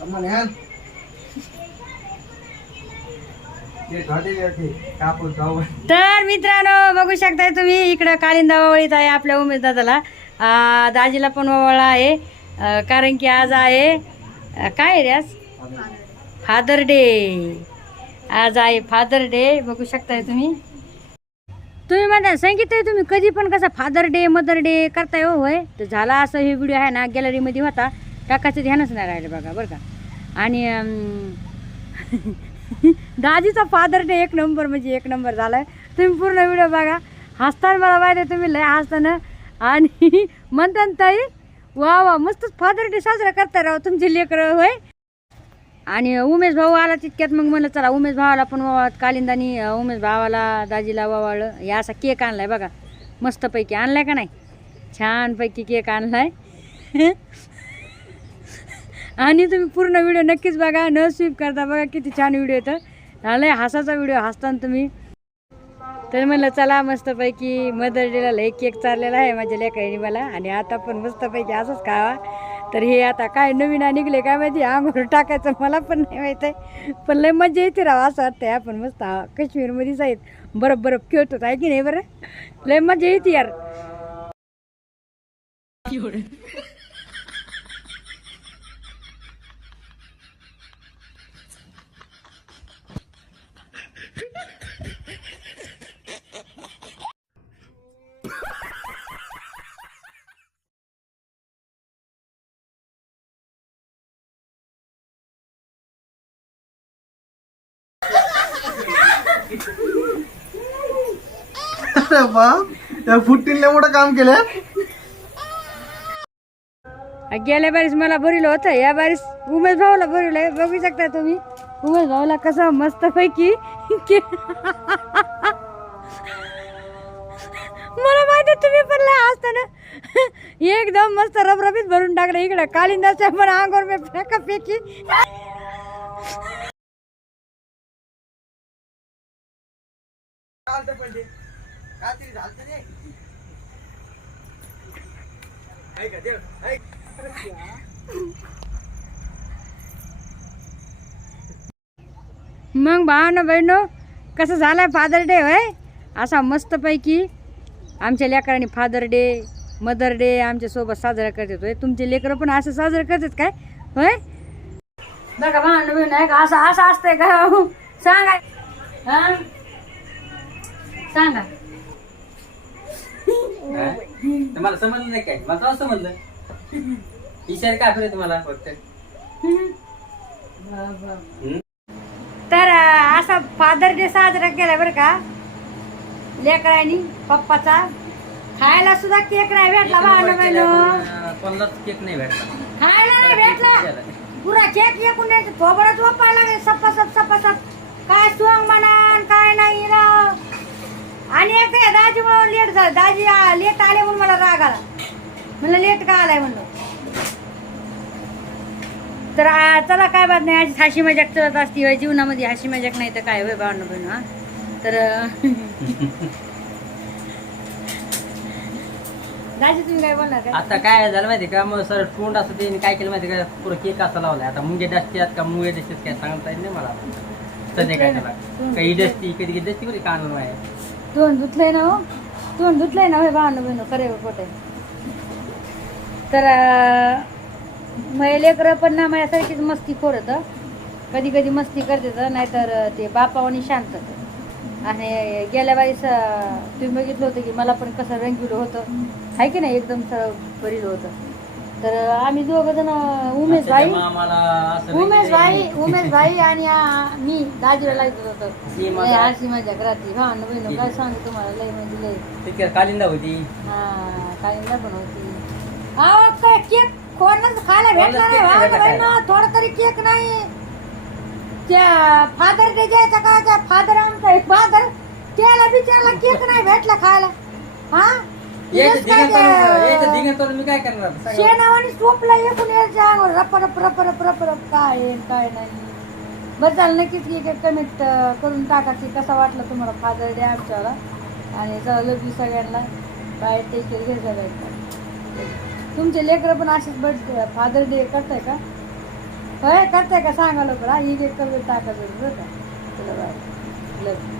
म्हणे तर मित्रांनो बघू शकताय तुम्ही इकडं कालिंदा ववळीत आहे आपल्या उमेददादाला दाजीला पण ववळा आहे. अं, कारण की आज आहे अं, काय आहे रे आज? फादर डे आज आहे फादर डे बघू शकताय तुम्ही. तुम्ही म्हणता सांगितलंय तुम्ही कधी पण कसं फादर डे मदर डे करताय हो होय? तर झाला असं हे व्हिडिओ आहे ना गॅलरीमध्ये होता. काकाचं ध्यानच नाही राहिलं बघा बरं का? आणि दाजीचा फादर डे एक नंबर म्हणजे एक नंबर झाला आहे तुम्ही पूर्ण व्हिडिओ बघा. हसताना मला माहिती तुम्ही लय हसताना. आणि म्हणताना ताई वा वा मस्तच फादर डे साजरा करता राव तुमचे लेकरं होय? आणि उमेश भाऊ आला तितक्यात मग म्हणलं चला उमेश भावाला पण वा कालिंदानी उमेश भावाला दाजीला वावळलं हे असा केक आणलाय बघा. मस्तपैकी आणलाय का नाही? छानपैकी केक आणलाय. आणि तुम्ही पूर्ण व्हिडिओ नक्कीच बघा. न स्वीप करता बघा किती छान व्हिडिओ येतं. झालंय हसाचा व्हिडिओ हसताना तुम्ही. तर म्हणलं चला मस्तपैकी मदर डेला लय केक चाललेला आहे माझ्या लेकरांनी मला. आणि आता पण मस्तपैकी असंच खावा. तर हे आता काय नवीन निघले काय माहिती? आंघोळ टाकायचं मला पण नाही माहीत आहे. पण लय मजा येते राव असं वाटतंय. आपण मस्त काश्मीरमध्येच आहेत. बरफ बरफ खेळतो आहे की नाही बरं? लय मजा येते यार. अरे वा. त्या मोठं काम केलं गेल्या बारीस मला भरिलं होतं. या बारीस उमेश भाऊला भरिलंय. बघू शकता तुम्ही. उमेश भाऊला कसा मस्तपैकी पैकी मला माहिती तुम्ही पण लय असताना एकदम मस्त रबरबीत भरून टाकलं. इकडं कालिंदाच्या पण अंगोर में फेका फेकी मग भावानं बहिणो कसं झालाय फादर डे होय? असा मस्तपैकी आमच्या लेकरांनी फादर डे मदर डे आमच्यासोबत साजरा करतात होय? तुमचे लेकरं पण असं साजरं करतात काय? होय? बघा भावानं बहिण का? असं असं असतंय का? सांगाय हा? सांगा. तुम्हाला समजलं नाही काय? मला तर समजलं? इशार काय आठवले तुम्हाला फक्त? तर अं, असा फादर डे साजरा केला बरं का? लेकरांनी पप्पाचा. खायला सुद्धा केक नाही भेटला बहिणं कोणालाच केक नाही भेटला. खायला नाही भेटला. पुरा केक एकूण यायचं थोबडच वापायला लागले. सप्पासप सप्पासप. काय सोंग म्हणा काय नाही राव. दाजी म्हणून लेट झालं. दाजी लेट आले म्हणून मला राग आला. म्हणलं लेट का आलाय म्हणलं? तर चला काय बात नाही. हाशी मजाक चलत असती. होय जीवनामध्ये हाशी मजाक नाही तर काय? होय भावना बहिण हा? तर दाजी तुम्ही काय बोलणार का? आता काय झालं माहिती का? मग सर तोंड असं ते काय केलं माहिती का? पुरं केक असा लावलाय. आता मुंगे डसत्यात का? मुंगे डसत्यात काय सांगता येत नाही मला. सध्या काय त्याला. काही डसती कधी कधी डसती बरी कान आहे. तोंड धुतलंय ना हो. तोंड धुतलंय ना होय भावना बहिणू खरे हो खोटे. तर लेकरं पण ना माझ्यासारखीच मस्ती खोरत कधी कधी मस्ती करते नाहीतर ते बापावानी शांत आणि गेल्या वेळेस तुम्ही बघितलं होतं की मला पण कसं रंगविलं होतं. आहे की नाही एकदम सरळ भरिलं होतं. तर आम्ही दोघं जण उमेश भाई उमेश भाई उमेश भाई आणि मी दाजीला लागत होतं. ही आरशी माझ्या घरातली भावना बहिण काय सांगू तुम्हाला? लय म्हणजे लय. कालिंदा होती. हा कालिंदा पण होती. काय केक कोणाच खायला भेटला नाही? थोडा तरी केक नाही. त्या फादर डे द्यायचा का? त्या फादर आमचा फादर त्याला बिचारला केक नाही भेटला खायला. हा? यायचं काय धिंगाण करून- यायचं धिंगाण करून मी काय करणार? आता? सांगा. शेणावानी सोपला एकूण यायच्या अंगावर रप रप रप रप रप रप. काय आहे, काय नाही. बरं झालं नक्कीच की एक कमेंट करून टाका की कसा वाटला तुम्हाला फादर डे आमच्याला. आणि लव यू सगळ्यांना. बाय टेक केअर घे सगळ्यांना. तुमचे लेकरं पण असेच बर्थ फादर डे करताय का? होय करते का? सांगा लवकर. हा ही एक कमी टाका बरं का? तुला बाय. लव